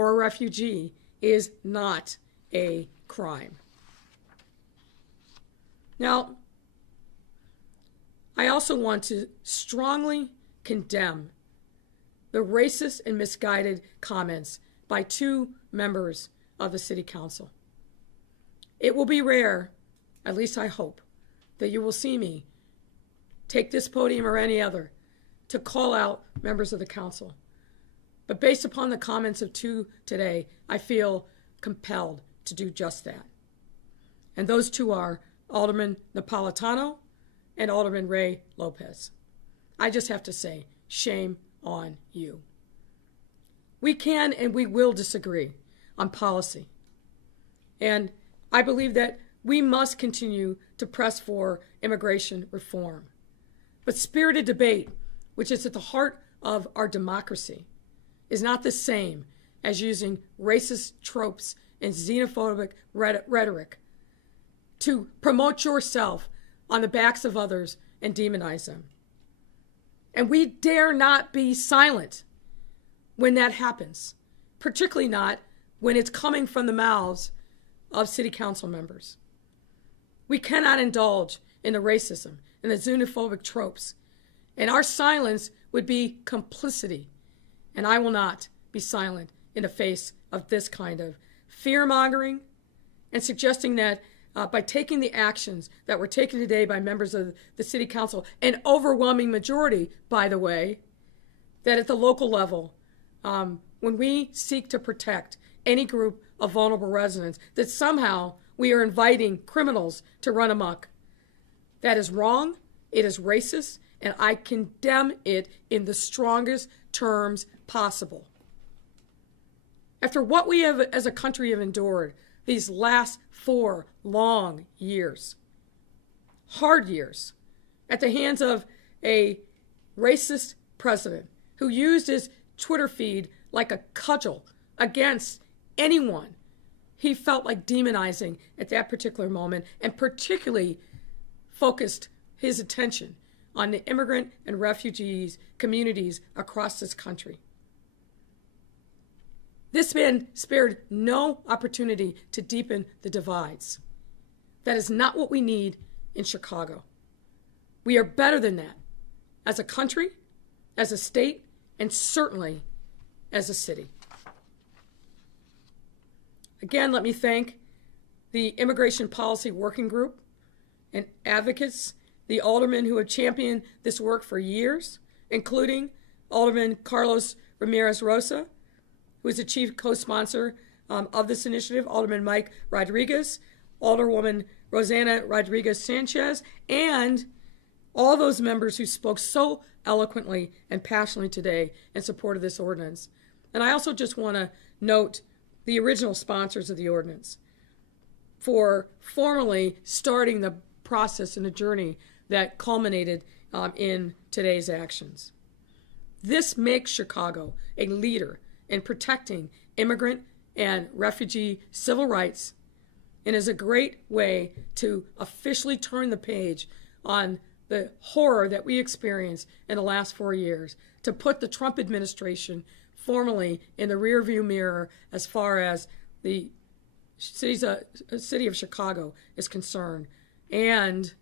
or a refugee is not a crime. Now, I also want to strongly condemn the racist and misguided comments by two members of the City Council. It will be rare, at least I hope, that you will see me take this podium or any other to call out members of the council. But based upon the comments of two today, I feel compelled to do just that. And those two are Alderman Napolitano and Alderman Ray Lopez. I just have to say, shame on you. We can and we will disagree on policy. And I believe that we must continue to press for immigration reform. But spirited debate, which is at the heart of our democracy, is not the same as using racist tropes and xenophobic rhetoric to promote yourself on the backs of others and demonize them. And we dare not be silent when that happens, particularly not when it's coming from the mouths of city council members. We cannot indulge in the racism and the xenophobic tropes, and our silence would be complicity. And I will not be silent in the face of this kind of fear-mongering and suggesting that by taking the actions that were taken today by members of the City Council, an overwhelming majority, by the way, that at the local level, when we seek to protect any group of vulnerable residents, that somehow we are inviting criminals to run amok. That is wrong, it is racist, and I condemn it in the strongest terms possible. After what we have as a country have endured these last 4 long years, hard years, at the hands of a racist president who used his Twitter feed like a cudgel against anyone he felt like demonizing at that particular moment, and particularly focused his attention on the immigrant and refugees communities across this country. This man spared no opportunity to deepen the divides. That is not what we need in Chicago. We are better than that as a country, as a state, and certainly as a city. Again, let me thank the Immigration Policy Working Group and advocates, the aldermen who have championed this work for years, including Alderman Carlos Ramirez Rosa, who is the chief co-sponsor of this initiative, Alderman Mike Rodriguez, Alderwoman Rosanna Rodriguez Sanchez, and all those members who spoke so eloquently and passionately today in support of this ordinance. And I also just want to note the original sponsors of the ordinance for formally starting the process and the journey that culminated in today's actions. This makes Chicago a leader in protecting immigrant and refugee civil rights, and is a great way to officially turn the page on the horror that we experienced in the last 4 years, to put the Trump administration formally in the rearview mirror as far as the city of Chicago is concerned, and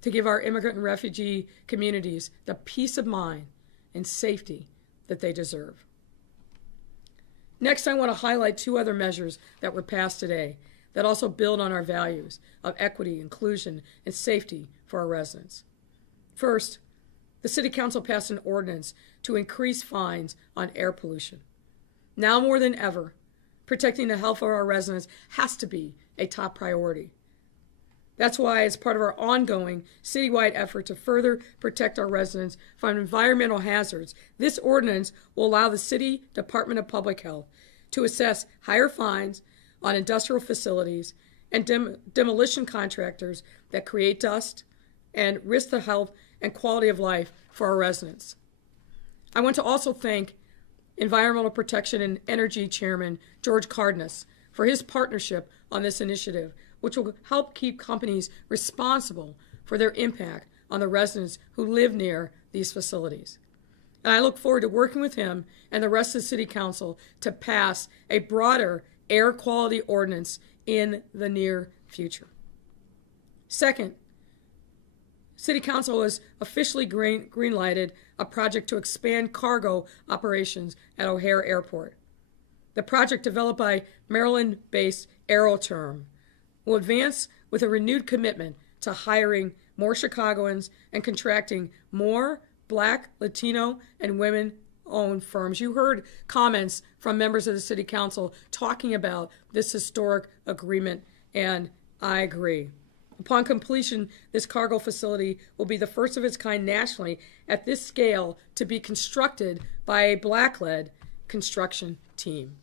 to give our immigrant and refugee communities the peace of mind and safety that they deserve. Next, I want to highlight 2 other measures that were passed today that also build on our values of equity, inclusion, and safety for our residents. First, the City Council passed an ordinance to increase fines on air pollution. Now more than ever, protecting the health of our residents has to be a top priority. That's why, as part of our ongoing citywide effort to further protect our residents from environmental hazards, this ordinance will allow the City Department of Public Health to assess higher fines on industrial facilities and demolition contractors that create dust and risk the health and quality of life for our residents. I want to also thank Environmental Protection and Energy Chairman George Cardenas for his partnership on this initiative, which will help keep companies responsible for their impact on the residents who live near these facilities. And I look forward to working with him and the rest of the City Council to pass a broader air quality ordinance in the near future. Second, City Council has officially green-lighted a project to expand cargo operations at O'Hare Airport. The project, developed by Maryland-based Aeroterm, will advance with a renewed commitment to hiring more Chicagoans and contracting more Black, Latino, and women-owned firms. You heard comments from members of the City Council talking about this historic agreement, and I agree. Upon completion, this cargo facility will be the first of its kind nationally at this scale to be constructed by a Black-led construction team.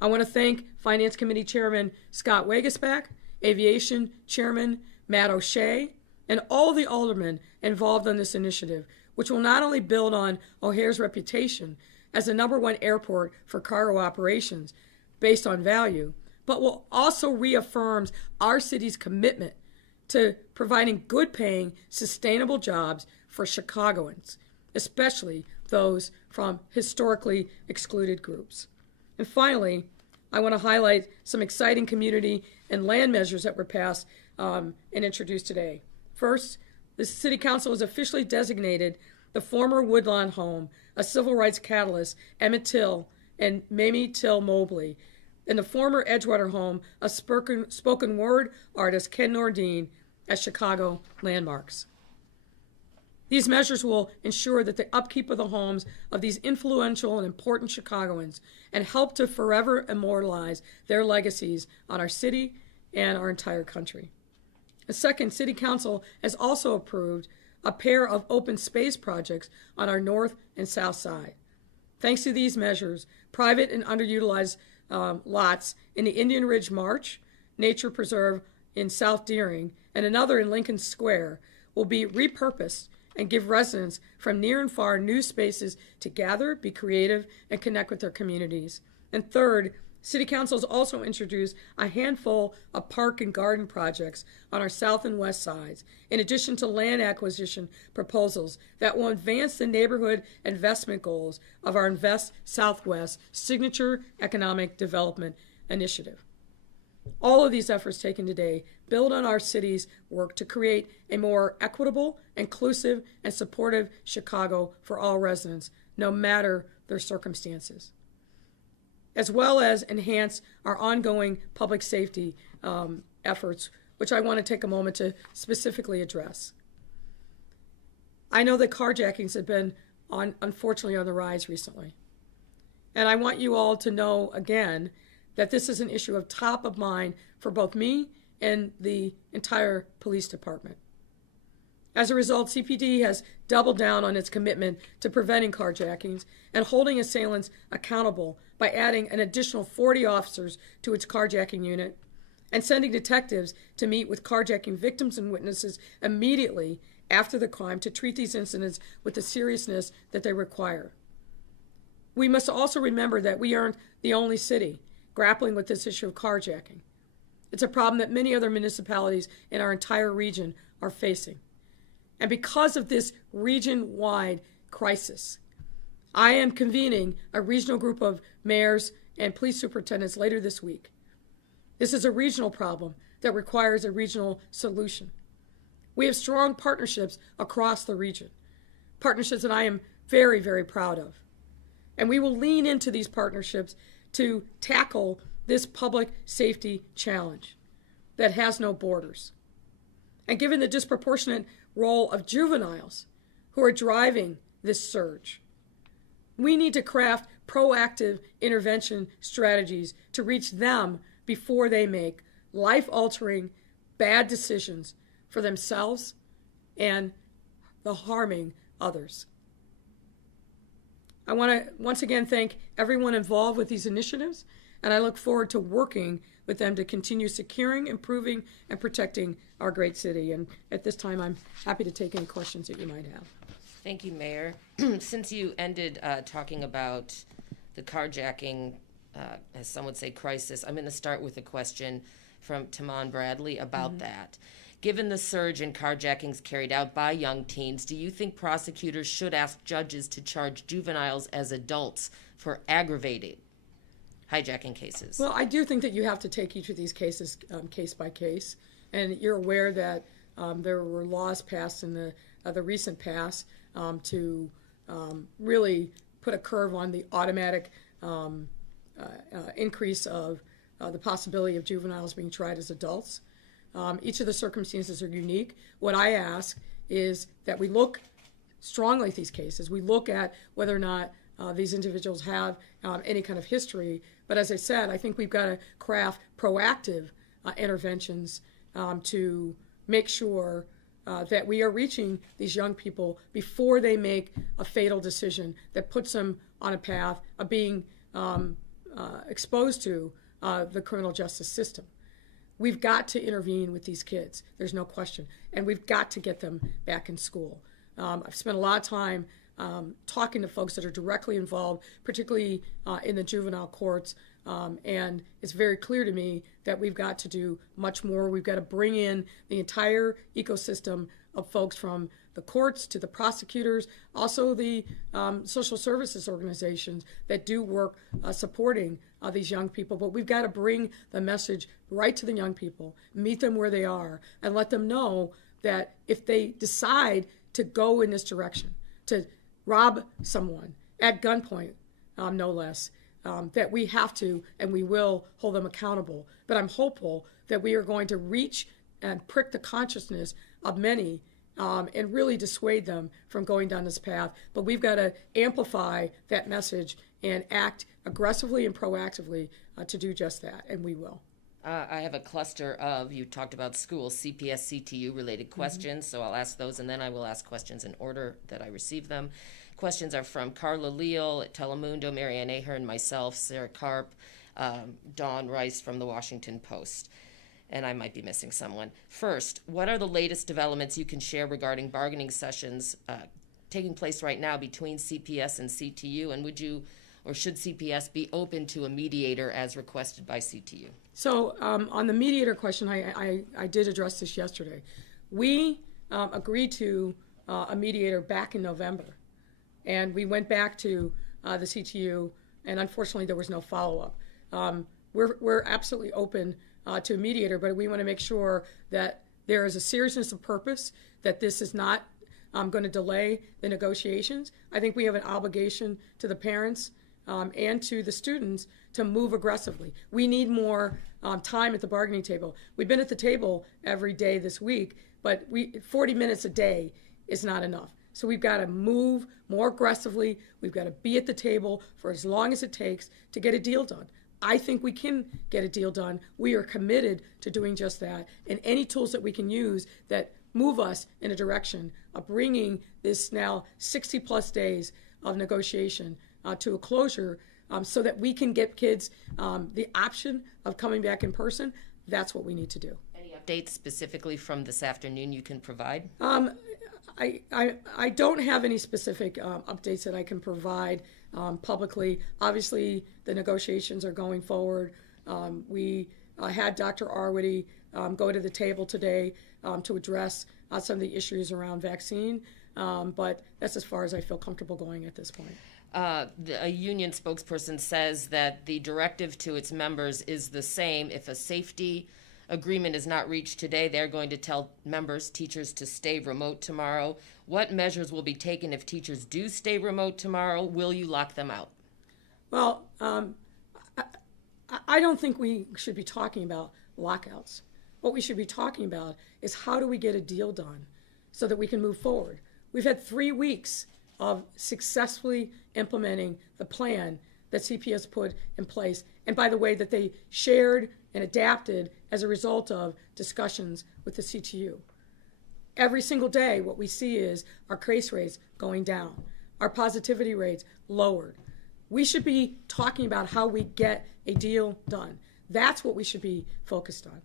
I want to thank Finance Committee Chairman Scott Wagesback, Aviation Chairman Matt O'Shea, and all the aldermen involved in this initiative, which will not only build on O'Hare's reputation as the #1 airport for cargo operations based on value, but will also reaffirm our city's commitment to providing good-paying, sustainable jobs for Chicagoans, especially those from historically excluded groups. And finally, I want to highlight some exciting community and land measures that were passed and introduced today. First, the City Council has officially designated the former Woodlawn home, a civil rights catalyst, Emmett Till and Mamie Till Mobley, and the former Edgewater home, a spoken word artist, Ken Nordine, as Chicago landmarks. These measures will ensure that the upkeep of the homes of these influential and important Chicagoans and help to forever immortalize their legacies on our city and our entire country. The second, City Council has also approved a pair of open space projects on our north and south side. Thanks to these measures, private and underutilized lots in the Indian Ridge March Nature Preserve in South Deering and another in Lincoln Square will be repurposed and give residents from near and far new spaces to gather, be creative, and connect with their communities. And third, City Council has also introduced a handful of park and garden projects on our south and west sides, in addition to land acquisition proposals that will advance the neighborhood investment goals of our Invest Southwest signature economic development initiative. All of these efforts taken today build on our city's work to create a more equitable, inclusive, and supportive Chicago for all residents, no matter their circumstances, as well as enhance our ongoing public safety efforts, which I want to take a moment to specifically address. I know that carjackings have been, unfortunately, on the rise recently. And I want you all to know, again, that this is an issue of top of mind for both me and the entire police department. As a result, CPD has doubled down on its commitment to preventing carjackings and holding assailants accountable by adding an additional 40 officers to its carjacking unit and sending detectives to meet with carjacking victims and witnesses immediately after the crime to treat these incidents with the seriousness that they require. We must also remember that we aren't the only city grappling with this issue of carjacking. It's a problem that many other municipalities in our entire region are facing. And because of this region-wide crisis, I am convening a regional group of mayors and police superintendents later this week. This is a regional problem that requires a regional solution. We have strong partnerships across the region, partnerships that I am very, very proud of. And we will lean into these partnerships to tackle this public safety challenge that has no borders. And given the disproportionate role of juveniles who are driving this surge, we need to craft proactive intervention strategies to reach them before they make life-altering bad decisions for themselves and the harming others. I want to once again thank everyone involved with these initiatives, and I look forward to working with them to continue securing, improving, and protecting our great city. And at this time, I'm happy to take any questions that you might have. Thank you, Mayor. Since you ended talking about the carjacking, as some would say, crisis, I'm going to start with a question from Taman Bradley about that. Given the surge in carjackings carried out by young teens, do you think prosecutors should ask judges to charge juveniles as adults for aggravated hijacking cases? Well, I do think that you have to take each of these cases case by case, and you're aware that there were laws passed in the recent past to really put a curve on the automatic increase of the possibility of juveniles being tried as adults. Each of the circumstances are unique. What I ask is that we look strongly at these cases. We look at whether or not these individuals have any kind of history. But as I said, I think we've got to craft proactive interventions to make sure that we are reaching these young people before they make a fatal decision that puts them on a path of being exposed to the criminal justice system. We've got to intervene with these kids. There's no question. And we've got to get them back in school. I've spent a lot of time talking to folks that are directly involved, particularly in the juvenile courts. And it's very clear to me that we've got to do much more. We've got to bring in the entire ecosystem of folks, from the courts to the prosecutors, also the social services organizations that do work supporting these young people. But we've got to bring the message right to the young people, meet them where they are, and let them know that if they decide to go in this direction, to rob someone at gunpoint, no less, that we have to and we will hold them accountable. But I'm hopeful that we are going to reach and prick the consciousness of many and really dissuade them from going down this path. But we've got to amplify that message and act aggressively and proactively to do just that, and we will. I have a cluster of, you talked about schools, CPS, CTU related questions, so I'll ask those and then I will ask questions in order that I receive them. Questions are from Carla Leal at Telemundo, Marianne Ahern, myself, Sarah Karp, Dawn Rice from the Washington Post. And I might be missing someone. First, what are the latest developments you can share regarding bargaining sessions taking place right now between CPS and CTU? And would you, or should CPS be open to a mediator as requested by CTU? So on the mediator question, I did address this yesterday. We agreed to a mediator back in November. And we went back to the CTU, and unfortunately there was no follow-up. We're absolutely open to a mediator, but we want to make sure that there is a seriousness of purpose, that this is not going to delay the negotiations. I think we have an obligation to the parents and to the students to move aggressively. We need more time at the bargaining table. We've been at the table every day this week, but 40 minutes a day is not enough. So we've got to move more aggressively. We've got to be at the table for as long as it takes to get a deal done. I think we can get a deal done. We are committed to doing just that. And any tools that we can use that move us in a direction of bringing this now 60 plus days of negotiation to a closure so that we can get kids the option of coming back in person, that's what we need to do. Any updates specifically from this afternoon you can provide? I don't have any specific updates that I can provide publicly. Obviously, the negotiations are going forward. We had Dr. Arwady go to the table today to address some of the issues around vaccine, but that's as far as I feel comfortable going at this point. A union spokesperson says that the directive to its members is the same. If a safety agreement is not reached today, they're going to tell members, teachers, to stay remote tomorrow. What measures will be taken if teachers do stay remote tomorrow? Will you lock them out? Well, I don't think we should be talking about lockouts. What we should be talking about is how do we get a deal done so that we can move forward. We've had 3 weeks of successfully implementing the plan that CPS put in place, and by the way, that they shared and adapted as a result of discussions with the CTU. Every single day, what we see is our case rates going down, our positivity rates lowered. We should be talking about how we get a deal done. That's what we should be focused on.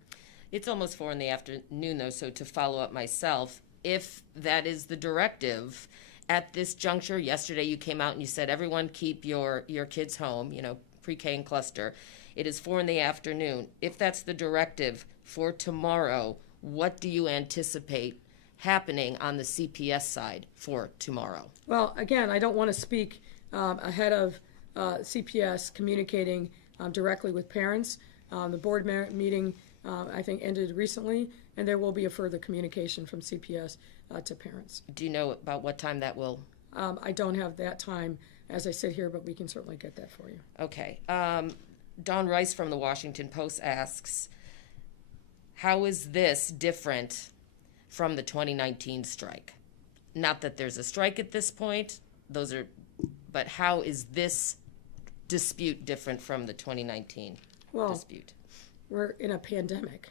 It's almost 4 in the afternoon, though, so to follow up myself, if that is the directive at this juncture, yesterday you came out and you said, everyone keep your kids home, pre-K and cluster. It is 4 in the afternoon. If that's the directive for tomorrow, what do you anticipate happening on the CPS side for tomorrow? Well, again, I don't want to speak ahead of CPS communicating directly with parents. The board meeting, I think, ended recently, and there will be a further communication from CPS to parents. Do you know about what time that will? I don't have that time as I sit here, but we can certainly get that for you. Okay. Don Rice from the Washington Post asks, how is this different from the 2019 strike? Not that there's a strike at this point, but how is this dispute different from the 2019 dispute? We're in a pandemic.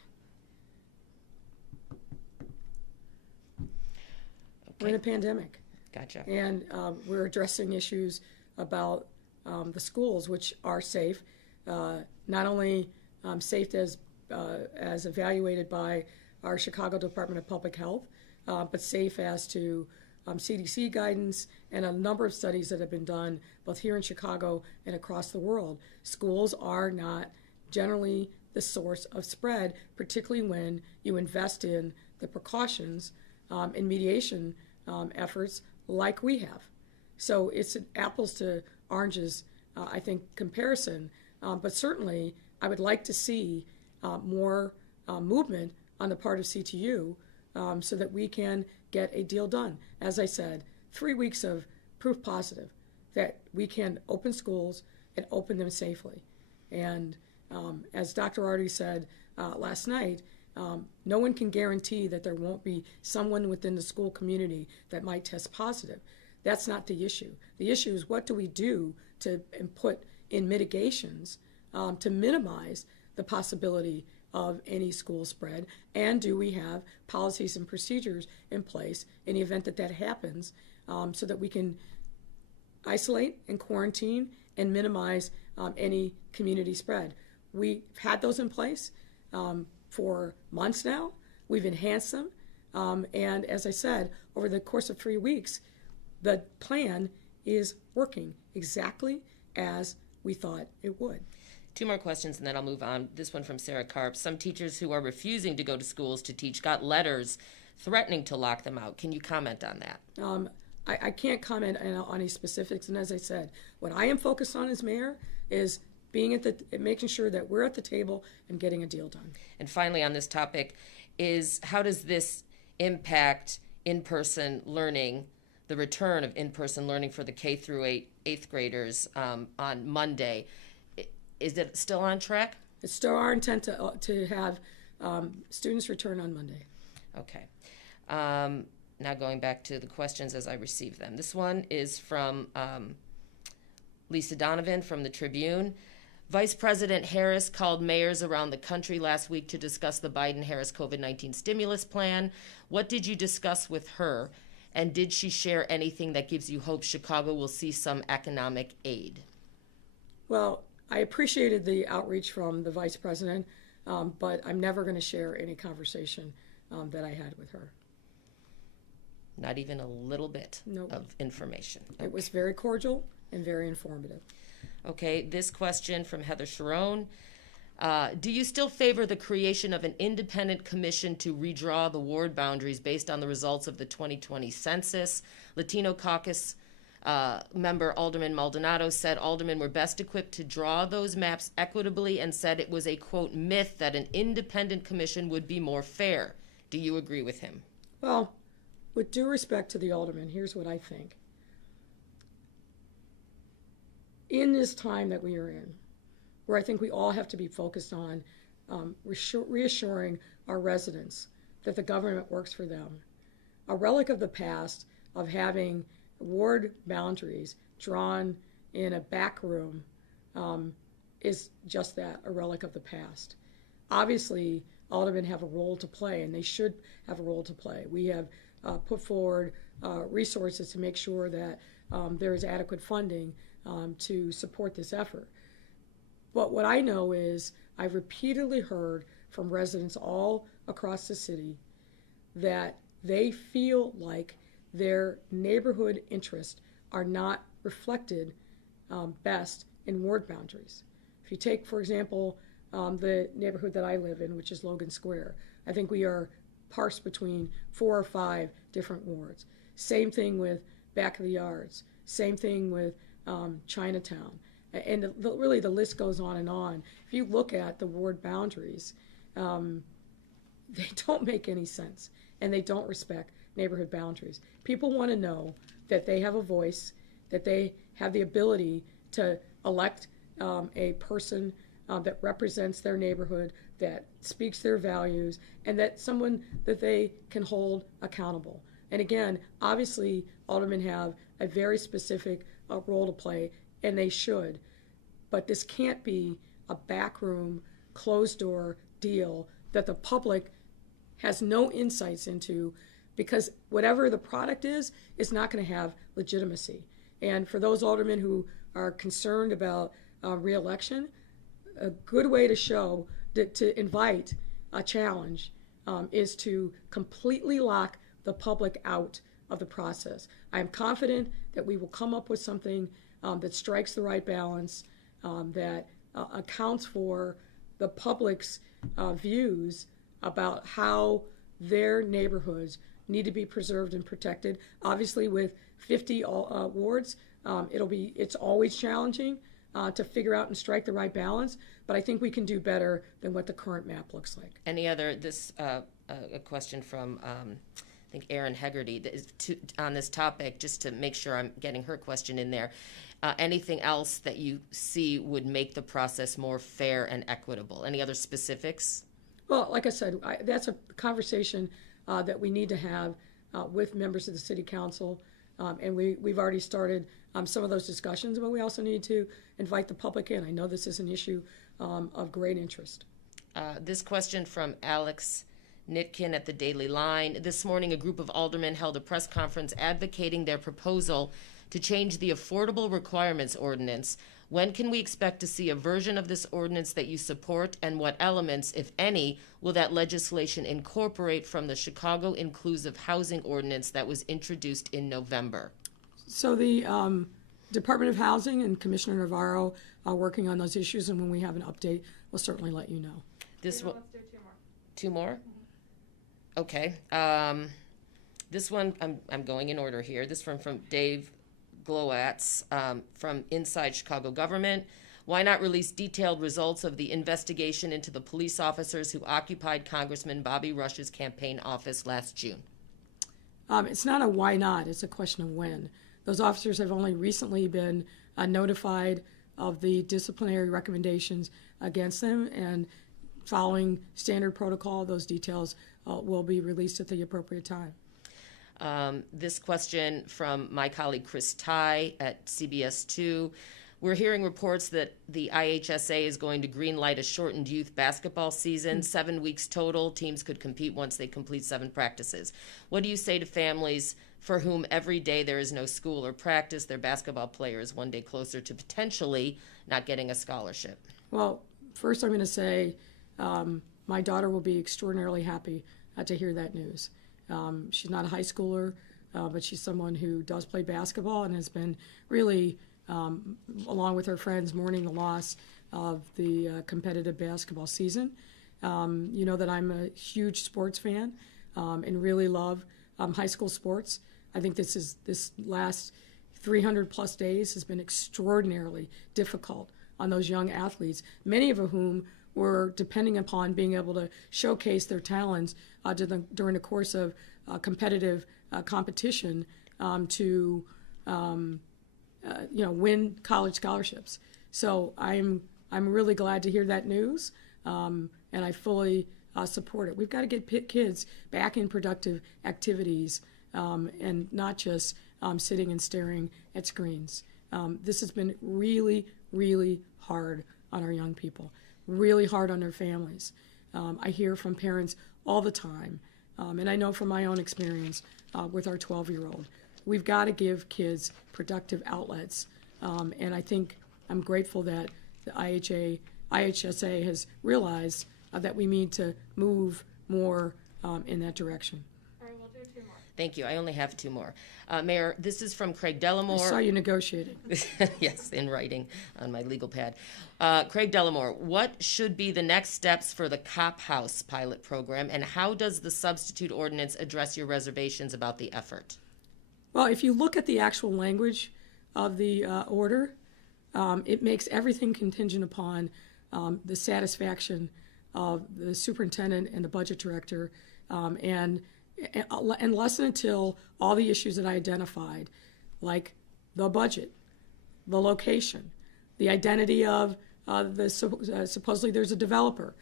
We're in a pandemic. Gotcha. And we're addressing issues about the schools, which are safe, not only safe as evaluated by our Chicago Department of Public Health, but safe as to CDC guidance and a number of studies that have been done both here in Chicago and across the world. Schools are not generally the source of spread, particularly when you invest in the precautions and mediation efforts like we have. So it's an apples to oranges, I think, comparison. But certainly, I would like to see more movement on the part of CTU so that we can get a deal done. As I said, 3 weeks of proof positive that we can open schools and open them safely. And as Dr. Arty said last night, no one can guarantee that there won't be someone within the school community that might test positive. That's not the issue. The issue is what do we do to put in mitigations to minimize the possibility of any school spread, and do we have policies and procedures in place in the event that that happens so that we can isolate and quarantine and minimize any community spread. We've had those in place for months now. We've enhanced them. And as I said, over the course of 3 weeks, the plan is working exactly as we thought it would. 2 more questions and then I'll move on. This one from Sarah Karp. Some teachers who are refusing to go to schools to teach got letters threatening to lock them out. Can you comment on that? I can't comment on any specifics. And as I said, what I am focused on as mayor is making sure that we're at the table and getting a deal done. And finally on this topic is how does this impact in-person learning, the return of in-person learning for the K through 8th graders on Monday? Is it still on track? It's still our intent to have students return on Monday. Okay. Now going back to the questions as I receive them. This one is from Lisa Donovan from the Tribune. Vice President Harris called mayors around the country last week to discuss the Biden-Harris COVID-19 stimulus plan. What did you discuss with her? And did she share anything that gives you hope Chicago will see some economic aid? Well, I appreciated the outreach from the vice president, but I'm never going to share any conversation that I had with her. Not even a little bit of information. Okay. It was very cordial and very informative. Okay, this question from Heather Sharon. Do you still favor the creation of an independent commission to redraw the ward boundaries based on the results of the 2020 census? Latino Caucus member Alderman Maldonado said aldermen were best equipped to draw those maps equitably and said it was a, quote, myth that an independent commission would be more fair. Do you agree with him? Well, with due respect to the alderman, here's what I think. In this time that we are in, where I think we all have to be focused on reassuring our residents that the government works for them, a relic of the past of having ward boundaries drawn in a back room is just that, a relic of the past. Obviously, aldermen have a role to play, and they should have a role to play. We have put forward resources to make sure that there is adequate funding to support this effort. But what I know is I've repeatedly heard from residents all across the city that they feel like their neighborhood interests are not reflected best in ward boundaries. If you take, for example, the neighborhood that I live in, which is Logan Square, I think we are parsed between 4 or 5 different wards. Same thing with back of the yards. Same thing with Chinatown. And really the list goes on and on. If you look at the ward boundaries, they don't make any sense, and they don't respect neighborhood boundaries. People want to know that they have a voice, that they have the ability to elect a person that represents their neighborhood, that speaks their values, and that someone that they can hold accountable. And again, obviously, aldermen have a very specific role to play, and they should. But this can't be a backroom, closed-door deal that the public has no insights into, because whatever the product is not going to have legitimacy. And for those aldermen who are concerned about re-election, a good way to show, to invite a challenge is to completely lock the public out of the process. I am confident that we will come up with something that strikes the right balance, that accounts for the public's views about how their neighborhoods need to be preserved and protected. Obviously, with 50 wards, it's always challenging to figure out and strike the right balance, but I think we can do better than what the current map looks like. Any other, a question from, I think Erin Hegarty, on this topic, just to make sure I'm getting her question in there. Anything else that you see would make the process more fair and equitable? Any other specifics? Well, like I said, that's a conversation that we need to have with members of the City Council, and we've already started some of those discussions, but we also need to invite the public in. I know this is an issue of great interest. This question from Alex Nitkin at the Daily Line. This morning, a group of aldermen held a press conference advocating their proposal to change the Affordable Requirements Ordinance. When can we expect to see a version of this ordinance that you support, and what elements, if any, will that legislation incorporate from the Chicago Inclusive Housing Ordinance that was introduced in November? So the Department of Housing and Commissioner Navarro are working on those issues, and when we have an update, we'll certainly let you know. This one, Let's do 2 more. 2 more? Okay. This one, I'm going in order here. This one from Dave Glowatz from Inside Chicago Government. Why not release detailed results of the investigation into the police officers who occupied Congressman Bobby Rush's campaign office last June? It's not a why not, it's a question of when. Those officers have only recently been notified of the disciplinary recommendations against them, and following standard protocol, those details will be released at the appropriate time. This question from my colleague Chris Ty at CBS 2. We're hearing reports that the IHSA is going to greenlight a shortened youth basketball season, 7 weeks total. Teams could compete once they complete 7 practices. What do you say to families for whom every day there is no school or practice, their basketball player is one day closer to potentially not getting a scholarship? Well, first I'm going to say my daughter will be extraordinarily happy to hear that news. She's not a high schooler, but she's someone who does play basketball and has been really, along with her friends, mourning the loss of the competitive basketball season. You know that I'm a huge sports fan and really love high school sports. I think this last 300 plus days has been extraordinarily difficult on those young athletes, many of whom were depending upon being able to showcase their talents during the course of competitive competition to win college scholarships. So I'm really glad to hear that news, and I fully support it. We've got to get kids back in productive activities and not just sitting and staring at screens. This has been really, really hard on our young people. Really hard on their families. I hear from parents all the time, and I know from my own experience with our 12-year-old. We've got to give kids productive outlets, and I think I'm grateful that the IHSA has realized that we need to move more in that direction. All right, we'll do 2 more. Thank you. I only have two more. Mayor, this is from Craig I Delamore. saw you negotiating. Yes, in writing on my legal pad. Craig Delamore, what should be the next steps for the Cop House pilot program, and how does the substitute ordinance address your reservations about the effort? Well, if you look at the actual language of the order, it makes everything contingent upon the satisfaction of the superintendent and the budget director, and unless and until all the issues that I identified, like the budget, the location, the identity of supposedly there's a developer,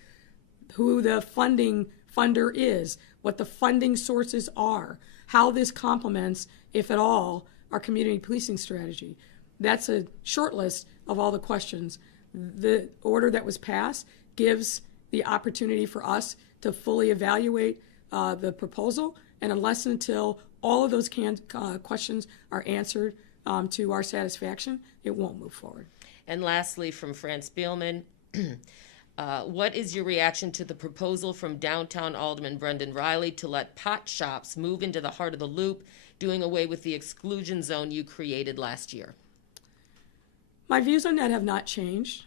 who the funder is, what the funding sources are, how this complements, if at all, our community policing strategy. That's a short list of all the questions. The order that was passed gives the opportunity for us to fully evaluate the proposal, and unless and until all of those questions are answered to our satisfaction, it won't move forward. And lastly, from France Spielman, what is your reaction to the proposal from downtown Alderman Brendan Riley to let pot shops move into the heart of the loop, doing away with the exclusion zone you created last year? My views on that have not changed.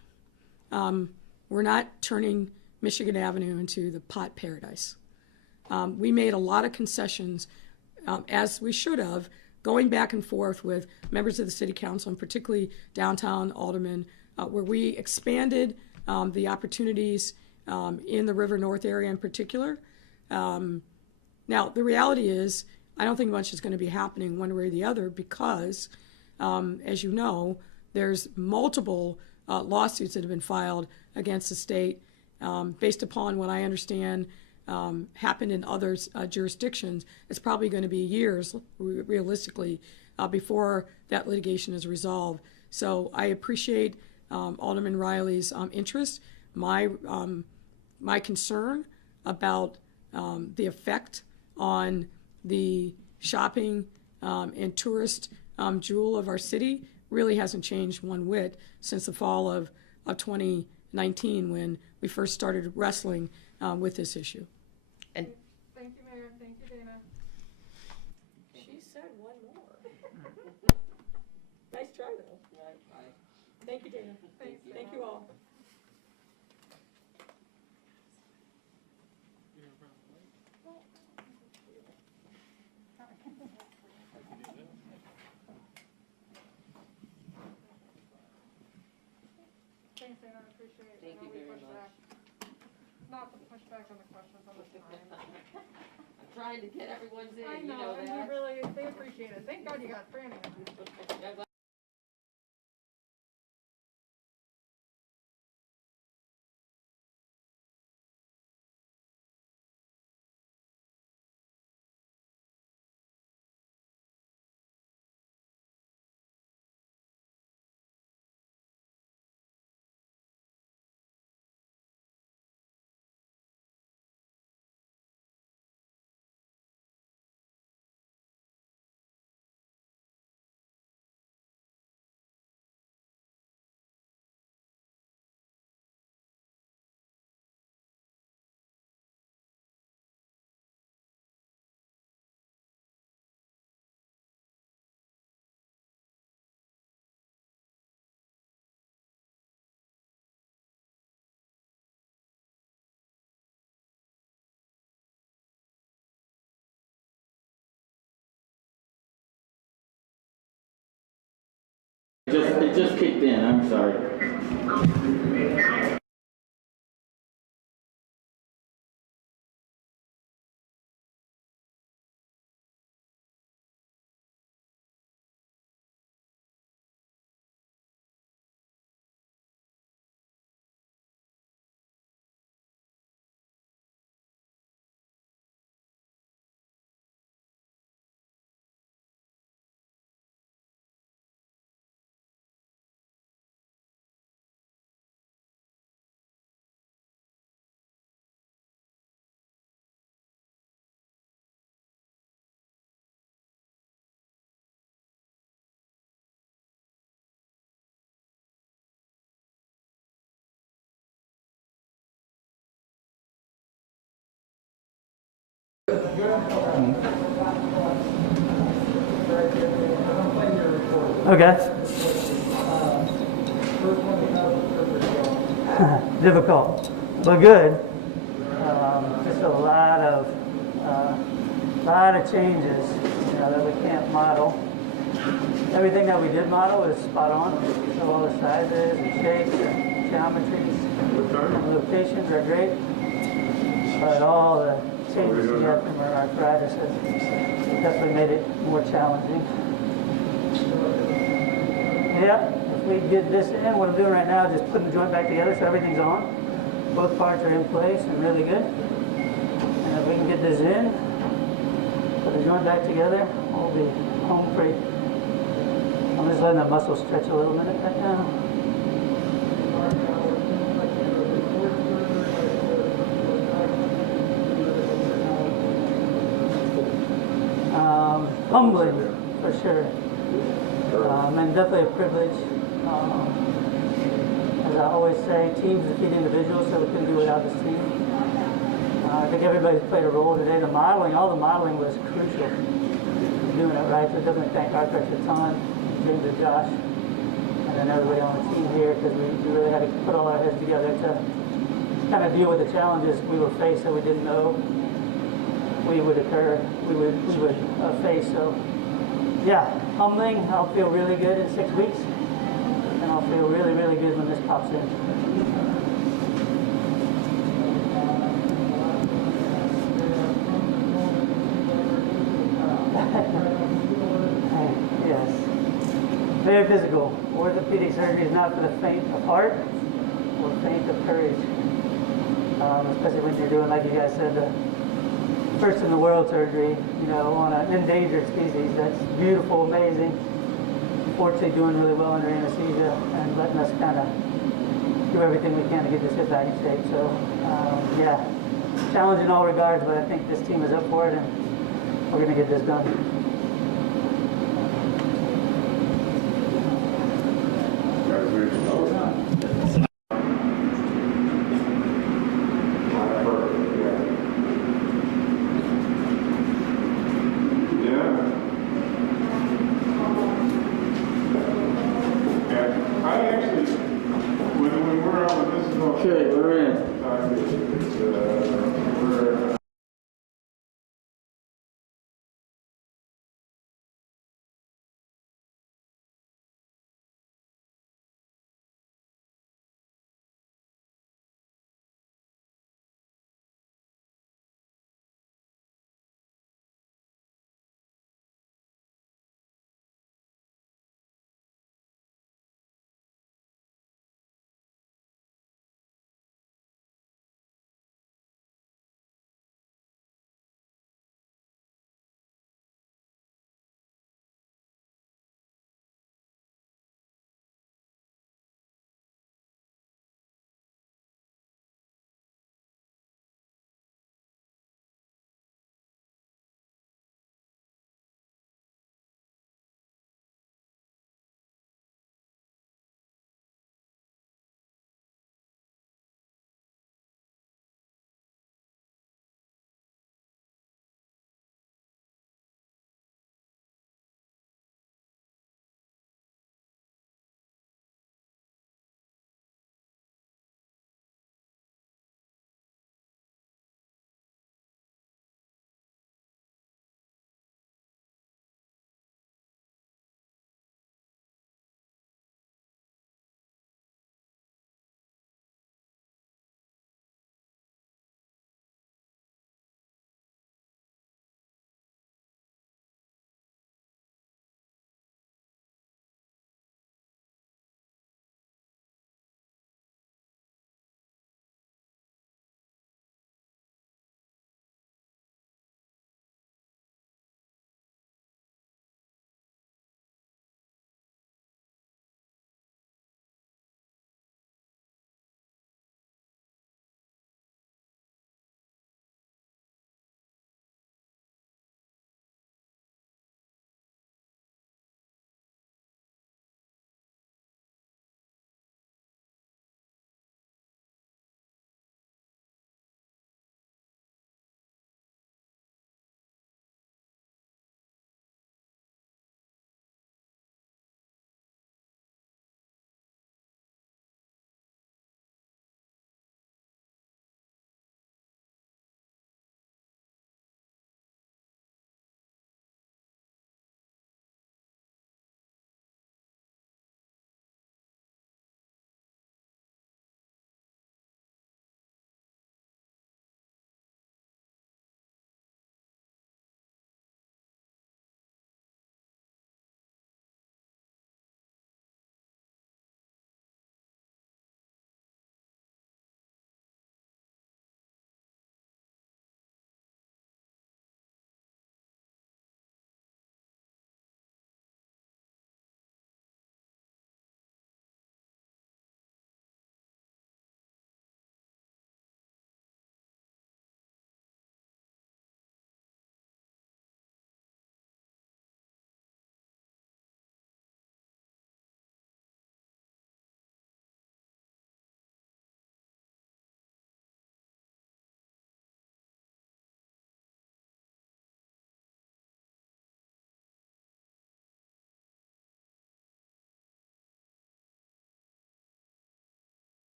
We're not turning Michigan Avenue into the pot paradise. We made a lot of concessions, as we should have, going back and forth with members of the city council, and particularly downtown aldermen, where we expanded the opportunities in the River North area in particular. Now, the reality is, I don't think much is going to be happening one way or the other because, as you know, there's multiple lawsuits that have been filed against the state based upon what I understand happened in other jurisdictions. It's probably going to be years, realistically, before that litigation is resolved. So I appreciate Alderman Riley's interest. My concern about the effect on the shopping and tourist jewel of our city really hasn't changed one whit since the fall of 2019 when we first started wrestling with this issue. And thank you, Mayor. Thank you, Dana. She said one more. Nice try, though. Thank you, Dana. Thank you all. Thanks, Dana. I appreciate it. Thank you very much. Not to push back on the questions on the time. I'm trying to get everyone's in. I know, and they appreciate it. Thank God you got Franny. It just kicked in, I'm sorry. Okay. Difficult, but good. Just a lot of changes, you know, that we can't model. Everything that we did model is spot on. So all the sizes and shapes and geometries and locations are great. But all the changes we have from our arthritis has definitely made it more challenging. Yeah, if we get this in, what I'm doing right now is just putting the joint back together so everything's on. Both parts are in place and really good. And if we can get this in, put the joint back together, we'll be home free. I'm just letting the muscle stretch a little minute right now. Humbling, for sure. And definitely a privilege. As I always say, teams defeat individuals, so we couldn't do without this team. I think everybody's played a role today. The modeling, all the modeling was crucial. Doing it right, so definitely thank our coach a ton, James and Josh, and then everybody on the team here, because we really had to put all our heads together to kind of deal with the challenges we were faced that we didn't know we would face. So yeah, humbling. I'll feel really good in 6 weeks, and I'll feel really, really good when this pops in. Yes. Very physical. Orthopedic surgery is not for the faint of heart or faint of courage. Especially when you're doing, like you guys said, the first in the world surgery, you know, on an endangered species. That's beautiful, amazing. Fortunately, doing really well under anesthesia and letting us kind of do everything we can to get this hip back in shape. So, yeah, challenge in all regards, but I think this team is up for it, and we're going to get this done.